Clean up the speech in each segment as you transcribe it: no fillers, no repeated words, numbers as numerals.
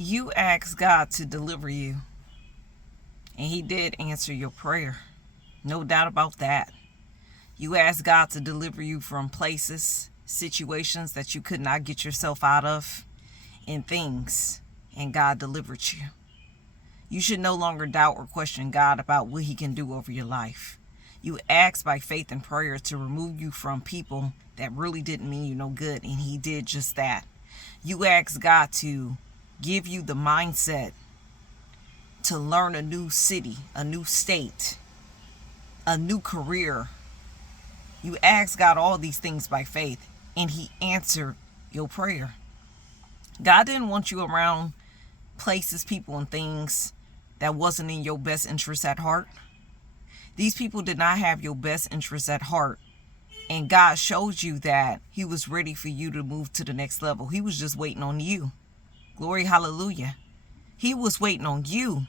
You asked God to deliver you, and He did answer your prayer. No doubt about that. You asked God to deliver you from places, situations that you could not get yourself out of, and things, and God delivered you. You should no longer doubt or question God about what He can do over your life. You asked by faith and prayer to remove you from people that really didn't mean you no good, and He did just that. You asked God to give you the mindset to learn a new city, a new state, a new career. You asked God all these things by faith, and He answered your prayer. God didn't want you around places, people, and things that wasn't in your best interest at heart. These people did not have your best interest at heart. And God showed you that He was ready for you to move to the next level. He was just waiting on you. Glory, hallelujah. He was waiting on you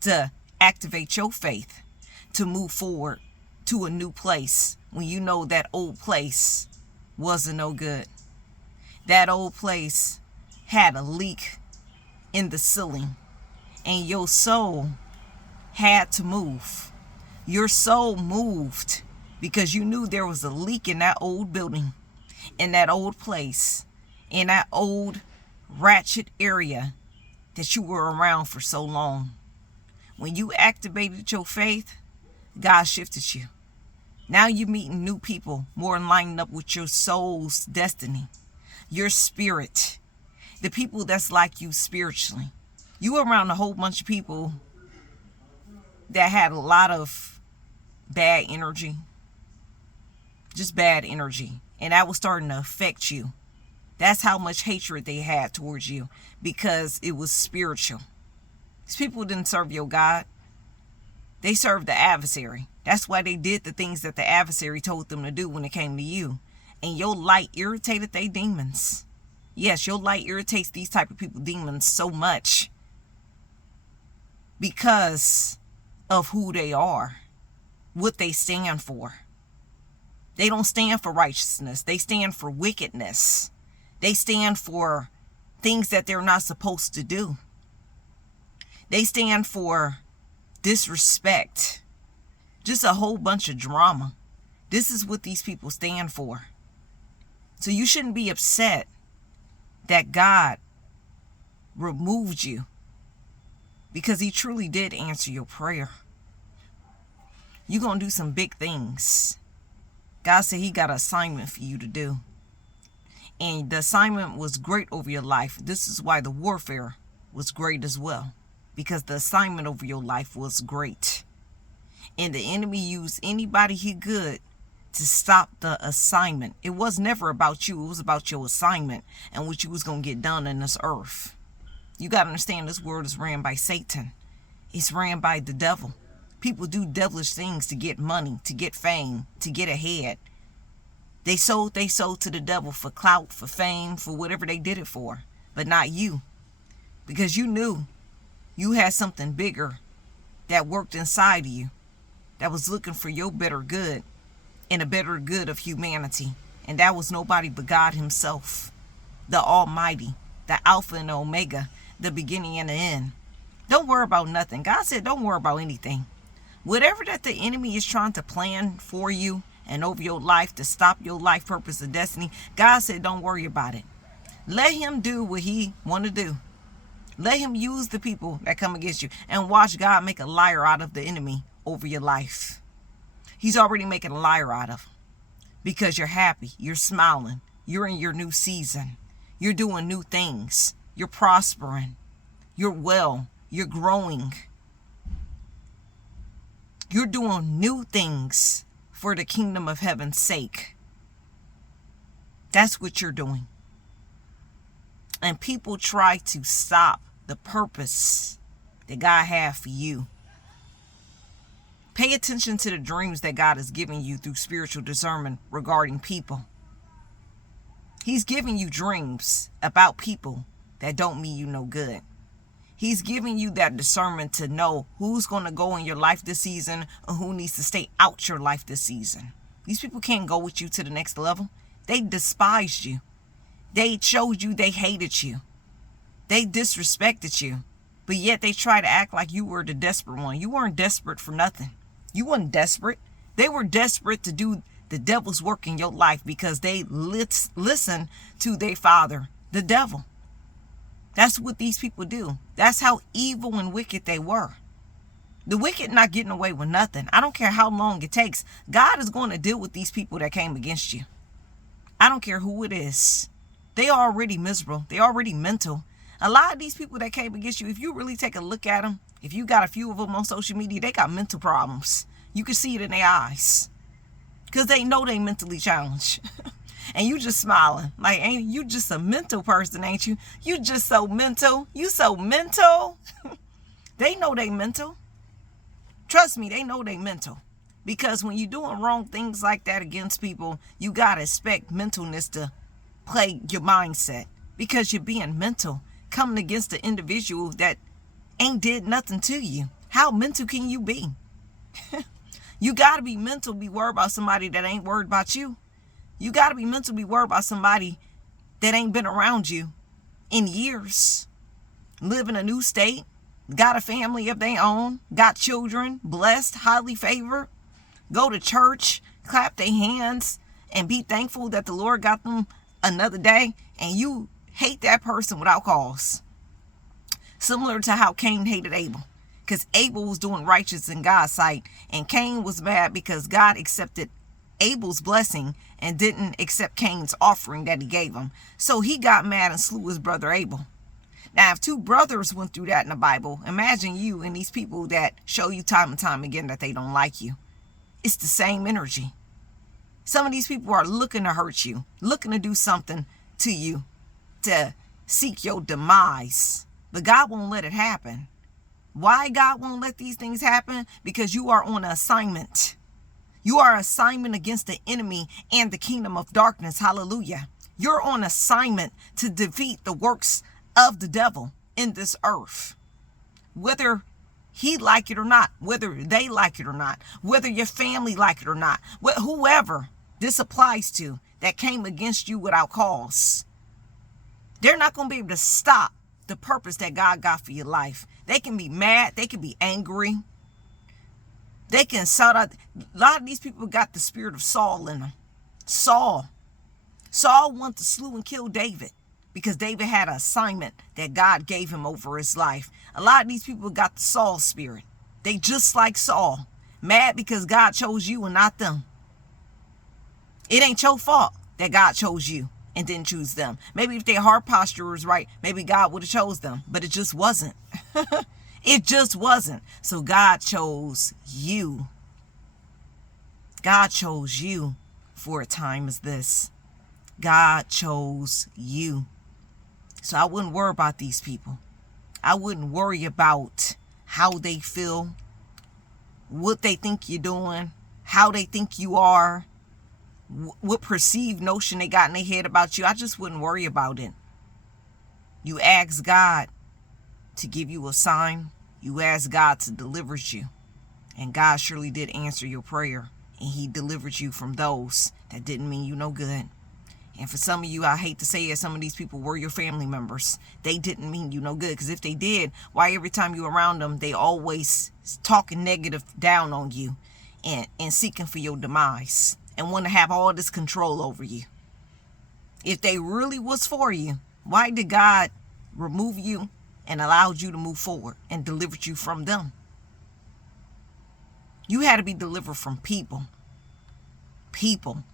to activate your faith, to move forward to a new place when you know that old place wasn't no good. That old place had a leak in the ceiling, and your soul had to move. Your soul moved because you knew there was a leak in that old building, in that old place, in that old ratchet area that you were around for so long. When you activated your faith, God shifted you. Now you're meeting new people, more in line up with your soul's destiny, your spirit, the people that's like you spiritually. You were around a whole bunch of people that had a lot of bad energy, just bad energy, and that was starting to affect you. That's how much hatred they had towards you, because it was spiritual. These people didn't serve your God. They served the adversary. That's why they did the things that the adversary told them to do when it came to you. And your light irritated they demons. Yes, your light irritates these type of people, demons, so much because of who they are, what they stand for. They don't stand for righteousness. They stand for wickedness. They stand for things that they're not supposed to do. They stand for disrespect. Just a whole bunch of drama. This is what these people stand for. So you shouldn't be upset that God removed you, because He truly did answer your prayer. You're going to do some big things. God said He got an assignment for you to do. And the assignment was great over your life. This is why the warfare was great as well, because the assignment over your life was great. And the enemy used anybody he could to stop the assignment. It was never about you. It was about your assignment and what you was going to get done in this earth. You got to understand, this world is ran by Satan. It's ran by the devil. People do devilish things to get money, to get fame, to get ahead. They sold to the devil for clout, for fame, for whatever they did it for. But not you. Because you knew you had something bigger that worked inside of you, that was looking for your better good and a better good of humanity. And that was nobody but God Himself, the Almighty, the Alpha and the Omega, the beginning and the end. Don't worry about nothing. God said don't worry about anything. Whatever that the enemy is trying to plan for you and over your life to stop your life purpose and destiny, God said don't worry about it. Let Him do what He want to do. Let Him use the people that come against you, and watch God make a liar out of the enemy over your life. He's already making a liar out of him, because you're happy, you're smiling, you're in your new season, you're doing new things, you're prospering, you're well, you're growing, you're doing new things for the kingdom of heaven's sake. That's what you're doing. And people try to stop the purpose that God had for you. Pay attention to the dreams that God is giving you through spiritual discernment regarding people. He's giving you dreams about people that don't mean you no good. He's giving you that discernment to know who's going to go in your life this season and who needs to stay out your life this season. These people can't go with you to the next level. They despised you. They showed you they hated you. They disrespected you, but yet they try to act like you were the desperate one. You weren't desperate for nothing. You weren't desperate. They were desperate to do the devil's work in your life because they listen to their father, the devil. That's what these people do. That's how evil and wicked they were. The wicked not getting away with nothing. I don't care how long it takes. God is going to deal with these people that came against you. I don't care who it is. They are already miserable. They already mental. A lot of these people that came against you, if you really take a look at them, if you got a few of them on social media, they got mental problems. You can see it in their eyes. Because they know they mentally challenged. And you just smiling. Like, ain't you just a mental person, ain't you? You just so mental. You so mental. They know they mental. Trust me, they know they mental. Because when you're doing wrong things like that against people, you got to expect mentalness to play your mindset. Because you're being mental. Coming against an individual that ain't did nothing to you. How mental can you be? You got to be mental to be worried about somebody that ain't worried about you. You got to be mental to be worried about somebody that ain't been around you in years. Live in a new state. Got a family of their own. Got children. Blessed. Highly favored. Go to church. Clap their hands. And be thankful that the Lord got them another day. And you hate that person without cause. Similar to how Cain hated Abel. Because Abel was doing righteous in God's sight. And Cain was mad because God accepted Abel's blessing and didn't accept Cain's offering that he gave him. So he got mad and slew his brother Abel. Now, if two brothers went through that in the Bible, imagine you and these people that show you time and time again that they don't like you. It's the same energy. Some of these people are looking to hurt you, looking to do something to you, to seek your demise. But God won't let it happen. Why God won't let these things happen? Because you are on an assignment. You are assignment against the enemy and the kingdom of darkness. Hallelujah. You're on assignment to defeat the works of the devil in this earth. Whether he like it or not, whether they like it or not, whether your family like it or not, whoever this applies to that came against you without cause, they're not going to be able to stop the purpose that God got for your life. They can be mad. They can be angry. They can shout out. A lot of these people got the spirit of Saul in them. Saul wanted to slew and kill David because David had an assignment that God gave him over his life. A lot of these people got the Saul spirit. They just like Saul. Mad because God chose you and not them. It ain't your fault that God chose you and didn't choose them. Maybe if their heart posture was right, maybe God would have chose them. But it just wasn't. It just wasn't. So God chose you. God chose you for a time as this. God chose you. So I wouldn't worry about these people. I wouldn't worry about how they feel, what they think you're doing, how they think you are, what perceived notion they got in their head about you. I just wouldn't worry about it. You ask God to give you a sign. You ask God to deliver you. And God surely did answer your prayer. And he delivered you from those that didn't mean you no good. And for some of you, I hate to say it, some of these people were your family members. They didn't mean you no good. Because if they did, why every time you're around them, they always talking negative down on you and seeking for your demise and want to have all this control over you. If they really was for you, why did God remove you and allowed you to move forward and delivered you from them? You had to be delivered from people. People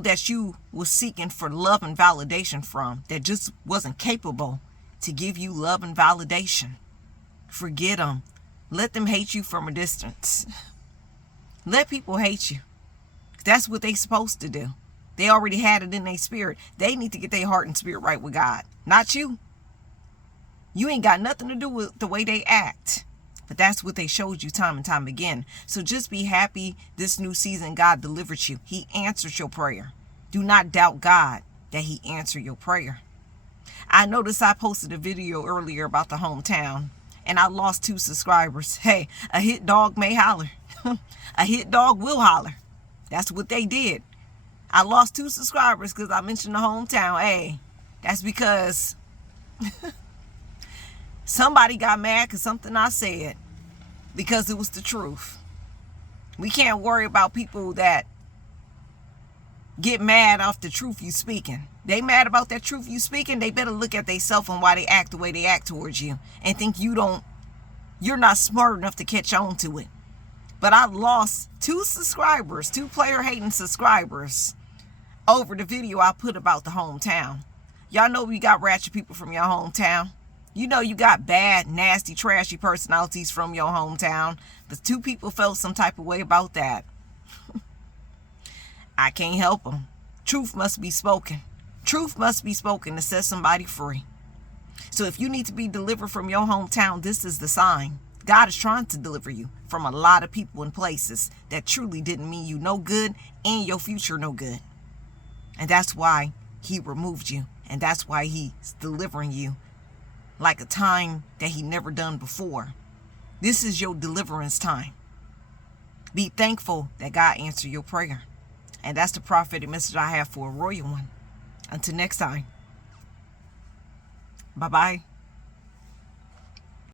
that you were seeking for love and validation from, that just wasn't capable to give you love and validation. Forget them. Let them hate you from a distance. Let people hate you. That's what they supposed to do. They already had it in their spirit. They need to get their heart and spirit right with God. Not you. You ain't got nothing to do with the way they act. But that's what they showed you time and time again. So just be happy this new season God delivered you. He answered your prayer. Do not doubt God that he answered your prayer. I noticed I posted a video earlier about the hometown and I lost 2 subscribers. Hey, a hit dog may holler. A hit dog will holler. That's what they did. I lost 2 subscribers because I mentioned the hometown. Hey, That's because somebody got mad because something I said, because it was the truth. We can't worry about people that get mad off the truth you speaking. They mad about that truth you speaking, they better look at themselves and why they act the way they act towards you, and think you're not smart enough to catch on to it. But I lost 2 subscribers, 2 player hating subscribers, over the video I put about the hometown. Y'all know we got ratchet people from your hometown. You know you got bad, nasty, trashy personalities from your hometown. The 2 people felt some type of way about that. I can't help them. Truth must be spoken. Truth must be spoken to set somebody free. So if you need to be delivered from your hometown, this is the sign. God is trying to deliver you from a lot of people and places that truly didn't mean you no good and your future no good. And that's why he removed you. And that's why he's delivering you like a time that he never done before. This is your deliverance time. Be thankful that God answered your prayer. And that's the prophetic message I have for a royal one. Until next time. Bye-bye.